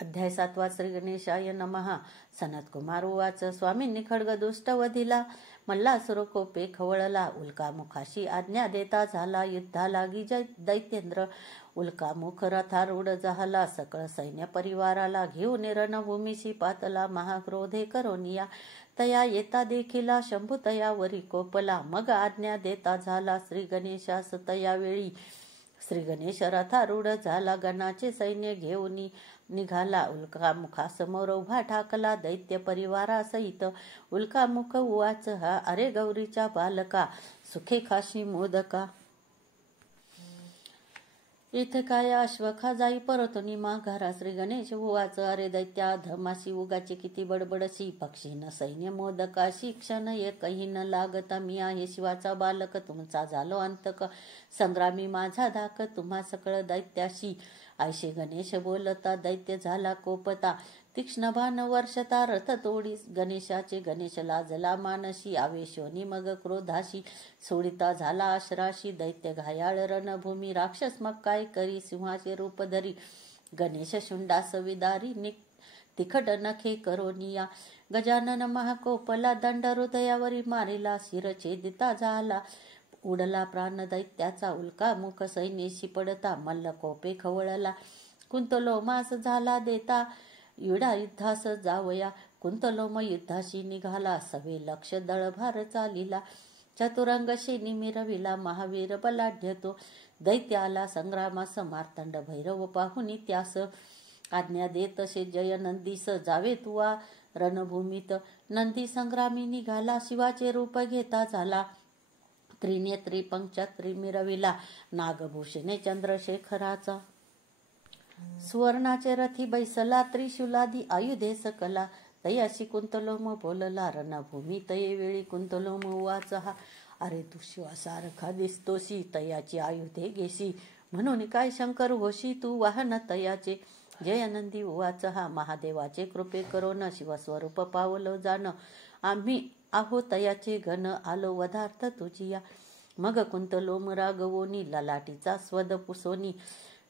अध्याय 7 श्री गणेशाय नमः. सनतकुमार उवाच. स्वामींनी खड्ग दुष्ट वधिला, मल्लासुर कोपे खवळला. उल्कामुखाशी आज्ञा देता झाला, युद्धा लागी दैत्येंद्र. उल्कामुख रथारूढ झाला, सकळ सैन्य परिवाराला घेऊन रणभूमीशी पातला. महाक्रोधे करोनिया, तया येता देखिला शंभू तयावरी कोपला. मग आज्ञा देता झाला श्री गणेशास तयावेळी. श्री गणेश रथारूढ झाला, गणाचे सैन्य घेऊन निघाला. उल्कामुखासमोर उभा ठाकला, दैत्य परिवारासहित. उल्कामुख उवाच. हा अरे गौरीच्या बालका, सुखे खाशी मोदका. इथे काय अश्वखा जाई परतुनी माघारा. श्री गणेश उवाच. अरे दैत्या धमाशी, उगाचे किती बडबडशी. पक्षीन सैन्य मोदकाशी, क्षण एकही न लागता. मी आहे शिवाचा बालक, तुमचा झालो अंतक. संग्रामी माझा धाक, तुम्हा सकळ दैत्याशी. ऐशे गणेश बोलता, दैत्य झाला कोपता. तीक्ष्ण बाण वर्षता, रथ तोडी गणेशाचे. गणेश लाजला मानशी, आवेशोनी मग क्रोधाशी. सोडिता झाला आश्राशी, दैत्य घायाळ रणभूमी. राक्षस मग काय करी, सिंहाचे रूप धरी. गणेश शुंडास विदारी, तिखट नखे करोनिया. गजानन महाकोपला, दंड हृदयावरी मारिला. शिरछेदिता झाला, उडला प्राण दैत्याचा. उल्कामुख सैन्यशी पडता, मल्ल कोपे खवळला. कुंतलोमास झाला देता, युडा युद्धास जावया. कुंतलोम युद्धाशी निघाला, सवे लक्ष दळभार चालिला. चतुरंग शेनी मिरविला, महावीर बलाढ्य तो. दैत्य आला संग्रामास, मार्तंड भैरव पाहुनी त्यास. आज्ञा देत असे जय नंदीस, जावे तुवा रणभूमीत. नंदी संग्रामी निघाला, शिवाचे रूप घेता झाला. त्रिनेत्री पंचत्री मिरविला, नागभूषणे चंद्रशेखराचा. सुवर्णाचे रथी बैसला, त्रिशूलादी आयुधे सकला. तयाशी कुंतलोम बोलला, रणभूमी तये वेळी. कुंतलोम उवाच. हा अरे तू शिवासारखा दिसतोशी, तयाची आयुधे घेशी. म्हणून काय शंकर होशी, तू वाहन तयाचे. जयनंदी उवाच. हा महादेवाचे कृपे करोन, शिवस्वरूप पावलो जाण. आम्ही आहो तयाचे गण, आलो वधार्थ तुझिया. मग कुंतलोम रागवोनी, ललाटीचा स्वद पुसोनी.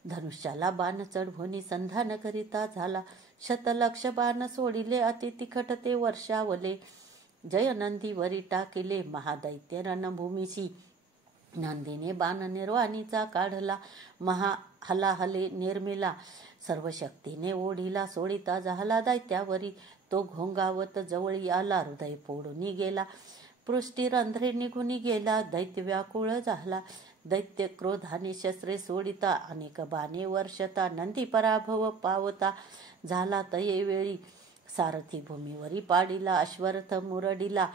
धनुष्याला बाण चढवोनी, संधान करिता झाला. शतलक्ष बाण सोडिले, अति तिखट ते वर्षावले. जयनंदी वरी टाकिले, महादैत्य रणभूमीशी. नंदीने बाण निर्वाणीचा काढला, महा हलाहले निर्मिला. सर्व शक्तीने ओढीला, सोडिता झाला दैत्यावरी. तो घोंगावत जवळी आला, हृदय फोडून गेला. पृष्ठी रंध्रे निघून गेला, दैत्य व्याकुळ झाला. दैत्य क्रोधाने शस्त्रे सोडिता, अनेक बाणे वर्षता. नंदी पराभव पावता झाला तये वेळी. सारथी भूमीवरी पाडिला, अश्वरथ मुरडिला.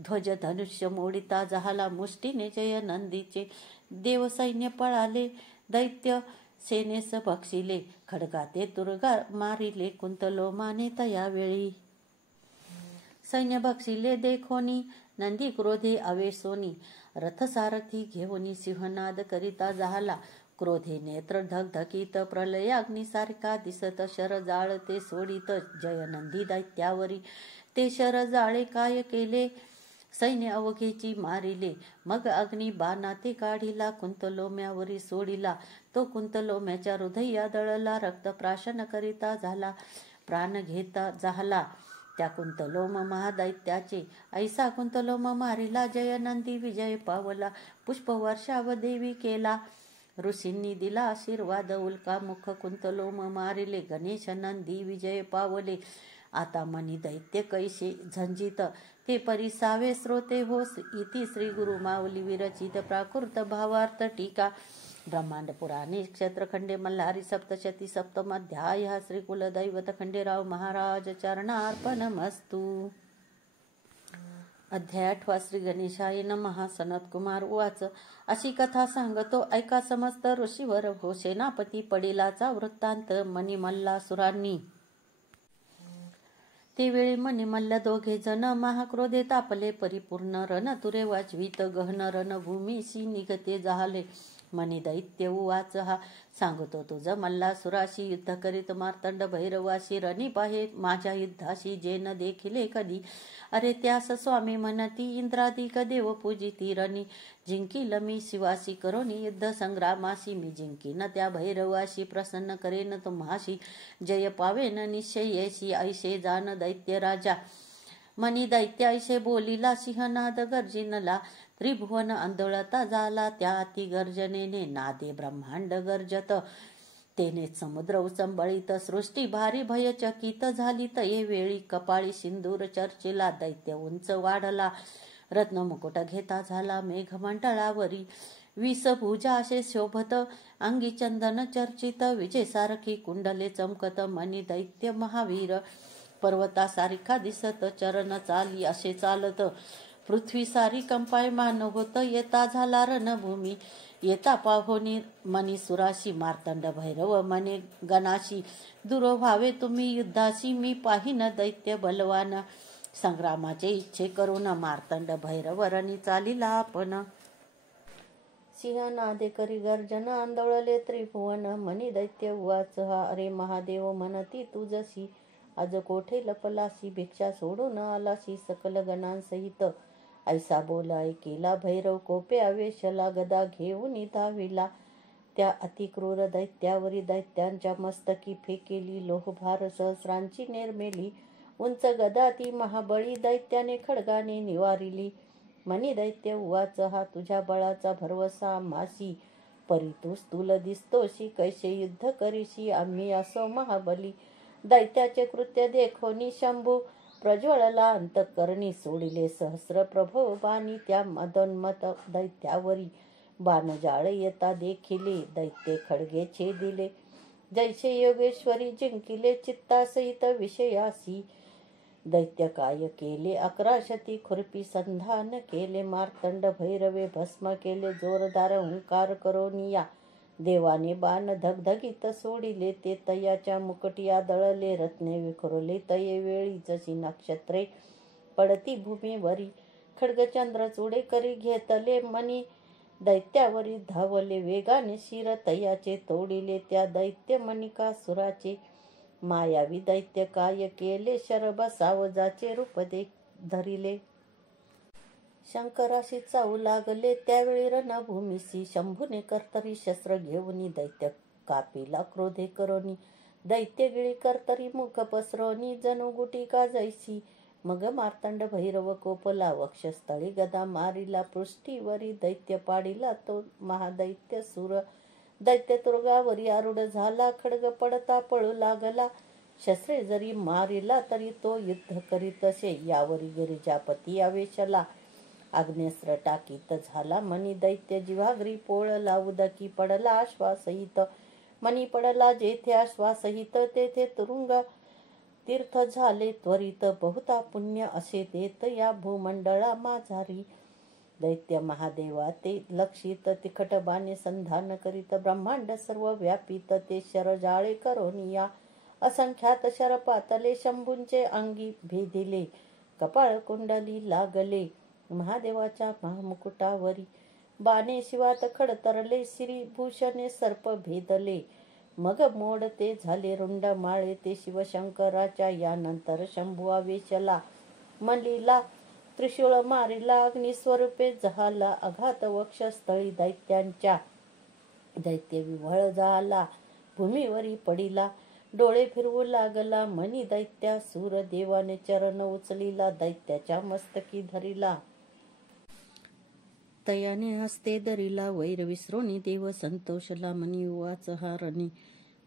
ध्वज धनुष्य मोडिता झाला, मुष्टीने जय नंदीचे. देव सैन्य पळाले, दैत्य सेनेस भक्षिले. खड्गाते तुरगा मारिले, कुंतलोमाने तयावेळी. सैन्य भक्षिले देखोनी, नंदी क्रोधे आवेशोनी. रथसारथी घेऊनी, सिंहनाद करिता झाला. क्रोधे नेत्र धगधकीत, प्रलयाग्निसारखा दिसत. शर जाळ ते सोडित, जय नंदी दैत्यावरी. ते शर जाळे काय केले, सैन्य अवघेची मारिले. मग अग्नी बाणा ते काढिला, कुंतलोम्यावरी सोडिला. तो कुंतलोम्याच्या हृदया दळला, रक्तप्राशन करिता झाला. प्राण घेता झाला त्या कुंतलोम महादैत्याचे. ऐसा कुंतलोम मारिला, जय नंदी विजय पावला. पुष्पवर्षाव देवी केला, ऋषींनी दिला आशीर्वाद. उल्कामुख कुंतलोम मारिले, गणेश नंदी विजय पावले. आता मनी दैत्य कैसे झंजित, ते परिसावे श्रोते होस. इति श्री गुरु माऊली विरचित प्राकृत भावार्थ टीका. ब्रह्मांड पुराणे क्षेत्रखंडे मल्हारी सप्तशती सप्तम अध्याय. श्री कुलदैवत खंडेराव महाराज चरणार्पणमस्तु. अध्याय 8 श्री गणेशाय नमः. सनतकुमार उवाच. अशी कथा सांगतो ऐका समस्त ऋषीवर हो. सेनापती पडिलाचा वृत्तांत. मणिमल्लासुरांनी. ते वेळी मणिमल्ल दोघे जण, महाक्रोधे तापले परिपूर्ण. रण तुरे वाजवीत, गहन रणभूमीशी निघते झाले. मनी दैत्य उवाच हा, सांगतो तुझ मल्लासुराशी युद्ध करीत मार्तंड भैरवाशी, रणी पाहे माझ्या युद्धाशी जे न देखिले कधी. अरे त्यास स्वामी म्हणती इंद्रादिक देव पूजिती, रणी जिंकील मी शिवासी करोनी युद्ध संग्रामाशी. मी जिंकीन त्या भैरवाशी, प्रसन्न करेन तुम्हाशी, जय पावेन निश्चयेशी ऐशे जान दैत्य राजा. मनी दैत्य ऐशे बोलिला, सिंहनाद गर्जिनला, त्रिभुवन आंदोळता झाला त्या अति गर्जनेने. नादे ब्रह्मांड गर्जत तेने समुद्र उचंबळीत, सृष्टी भारी भयचकित झाली तये वेळी. कपाळी सिंदूर चर्चिला, दैत्य उंच वाढला, रत्न मुकुट घेता झाला मेघमंडळावरी. 20 भुजा असे शोभत, अंगी चंदन चर्चित, विजेसारखी कुंडले चमकत. मनी दैत्य महावीर पर्वतासारिखा दिसत, चरण चाली असे चालत. पृथ्वी सारी कंपायमान होत, येता झाला रणभूमी. येता पाहोनी मनी सुराशी, मार्तंड भैरव मने गणाशी. दूर व्हावे तुम्ही युद्धाशी, मी पाहिन दैत्य बलवान. संग्रामाचे इच्छे करून मार्तंड भैरव रणी चालिला आपण. सिंहनादे करी गर्जन आंदोळले त्रिभुवन. मनी दैत्य उवाच हा, अरे महादेव म्हणती तुझशी, आज कोठे लपलासी. भिक्षा सोडून आलासी सकल गणांसहित. ऐसा बोल ऐकिला भैरव कोपे आवेशला, गदा घेऊन धाविला त्या अतिक्रूर दैत्यावरी. दैत्यांच्या मस्तकी फेकेली लोहभार, सहस्रांची निर्मेली. उंच गदा ती महाबळी, दैत्याने खड्गाने निवारिली. मनी दैत्य उवाच हा, तुझ्या बळाचा भरवसा आम्हासी. परी तू स्थूल दिसतोशी, कैसे युद्ध करीशी आम्ही असो महाबली. दैत्याचे कृत्य देखोनी शंभू प्रज्वळला अंतःकरणी. सोडिले सहस्र प्रभो बाणी त्या मदोन्मत दैत्यावरी. बाणजाळ येता देखिले, दैत्य खड्गे छेदिले. जैसे योगेश्वरी जिंकिले चित्तासहित विषयासी. दैत्य काय केले 11 शती, खुरपी संधान केले. मार्तंड भैरवे भस्म केले, जोरदार हुंकार करोनिया. देवाने बाण धगधगीत सोडिले, ते तयाच्या मुकटी आदळले. रत्ने विखुरले तये वेळी, जशी नक्षत्रे पडती भूमीवरी. खड्गचंद्र चुडे करी घेतले, मनी दैत्यावरी धावले वेगाने. शिर तयाचे तोडिले त्या दैत्य मणिकासुराचे. मायावी दैत्य काय केले, शरभ सावजाचे रूप धरिले. शंकराशी चावू लागले त्यावेळी रणभूमीसी. शंभूने कर्तरी शस्त्र घेऊनी, दैत्य कापिला क्रोधे करोनी. दैत्य गिळी कर्तरी मुख पसरोनी, जणू गुटिका जैसी. मग मार्तंड भैरव कोपला, वक्षस्थळी गदा मारिला. पृष्ठीवरी दैत्य पाडिला तो महादैत्य सुर. दैत्य तुरुंगावरी आरूढ झाला, खड्ग पडता पळू लागला. शस्त्रे जरी मारिला तरी तो युद्ध करीतसे, यावरी गिरिजापती आवेशला. आग्नेस्त्र टाकीत झाला मनी दैत्य, जिव्हाग्री पोळला उदकी पडला आश्वासहित. मनी पडला जेथे आश्वासहित, तेथे तुरुंग तीर्थ झाले त्वरित. बहुता पुण्य असे देत या भूमंडळा माझारी. दैत्य महादेवा ते लक्षित, तिखट बाणे संधान करीत. ब्रह्मांड सर्व व्यापित ते शरजाळे करोनिया. असंख्यात शर पातले, शंभूंचे अंगी भेदिले. कपाळ कुंडली लागले महादेवाच्या महामुकुटावरी. बाणे शिवात खडतरले, श्रीभूषणे सर्प भेदले. मग मोडते झाले रुंड माळे ते शिवशंकराच्या. यानंतर शंभू आवेशला, मलीला त्रिशूळ मारिला. अग्निस्वरूपे झाला अघात वक्षस्थळी दैत्यांच्या. दैत्य विव्हळ झाला, भूमीवरी पडिला. डोळे फिरवू लागला मनी दैत्या सूर. देवाने चरण उचलिला, दैत्याच्या मस्तकी धरिला. तयाने हस्ते धरिला, वैर विसरोनी देव संतोषला. मनी उवाच हा, रणी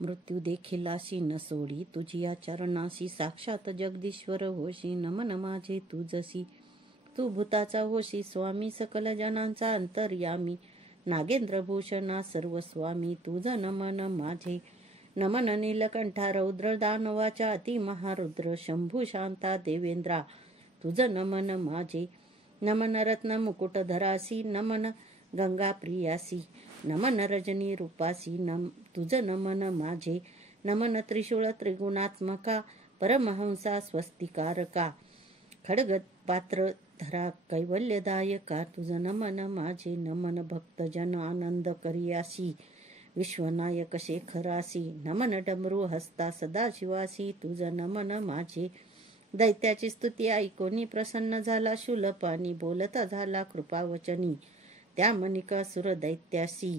मृत्यू देखीलाशी न सोडी. तुझी या चरणाशी साक्षात जगदीश्वर होशी. नमन माझे तुझसी, तू भूताचा होशी स्वामी. सकल जनांचा अंतर्यामी, नागेंद्र भूषणा सर्व स्वामी. तुझ नमन माझे. नमन नीलकंठा रौद्र दानवाच्या अति महारुद्र. शंभू शांता देवेंद्रा, तुझ नमन माझे. नमन रत्न मुकुटधरासी, नमन गंगा प्रियासी. नमन रजनी रूपासी, तुझ नमन माझे. नमन त्रिशूळ त्रिगुणात्मका, परमहंसा स्वस्तिकारका. खड्ग पात्र धरा कैवल्यदायका तुझ नमन माझे नमन भक्तजन आनंद करियासी विश्वनायक शेखरासी नमन डमरू हस्ता सदाशिवासी तुझ नमन माझे दैत्याची स्तुती ऐकोनी प्रसन्न झाला शूलपाणी बोलता झाला कृपावचनी त्या मणिकासुर दैत्यासी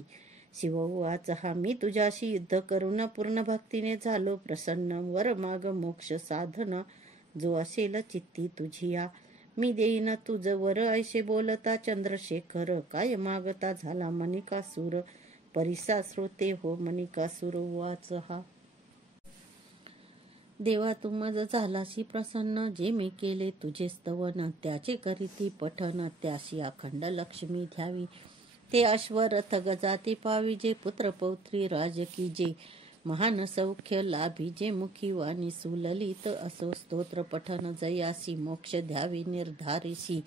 शिव उवाच हा मी तुझ्याशी युद्ध करून पूर्ण भक्तीने झालो प्रसन्न वर माग मोक्ष साधन जो असेल चित्ती तुझिया मी देईन तुझ वर ऐसे बोलता चंद्रशेखर काय मागता झाला मणिकासूर परिसा श्रोते हो मणिकासूर उवाच हा देवा तू मज झालाशी प्रसन्न जे मी केले तुझे स्तवन त्याचे करीती पठन त्याशी अखंड लक्ष्मी घ्यावी ते अश्वरथ गजाती पावी जे पुत्र पौत्री राजकी जे महान सौख्य लाभी जे मुखी वाणी सुललित असो स्तोत्र पठन जयासी मोक्ष द्यावी निर्धारिसी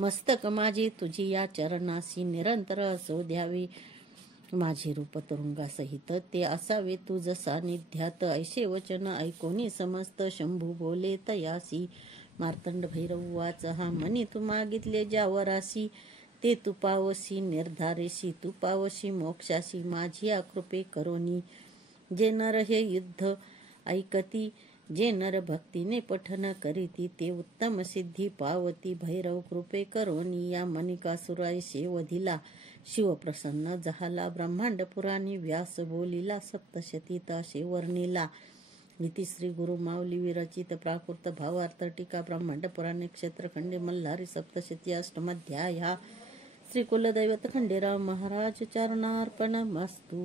मस्तक माझे तुझी या चरणासी निरंतर असो द्यावी माझे रूप तुरुंगासहित ते असावे तुझ सानिध्यात ऐसे वचन ऐकोनी समस्त शंभू बोले तयासी मार्तंड भैरव उवाच हा मनी तू मागितले ज्यावरासी ते तू पावसी निर्धारेशी तू पावशी मोक्षासी माझी कृपे करोनी जे नर हे युद्ध ऐकती जे नर भक्तीने पठन करीती ते उत्तम सिद्धी पावती भैरव कृपे करोनी या मणिकासुराई शेवधिला शिव प्रसन्न झाला ब्रह्मांड पुराणी व्यास बोलिला सप्तशतीत असे वर्णिला इति श्री गुरु माऊली विरचित प्राकृत भावार्थ टीका ब्रह्मांड पुराणे क्षेत्रखंडे मल्हारी सप्तशती अष्टमाध्याय श्री कुलदैवत खंडेराव महाराज चरणार्पणमस्तु।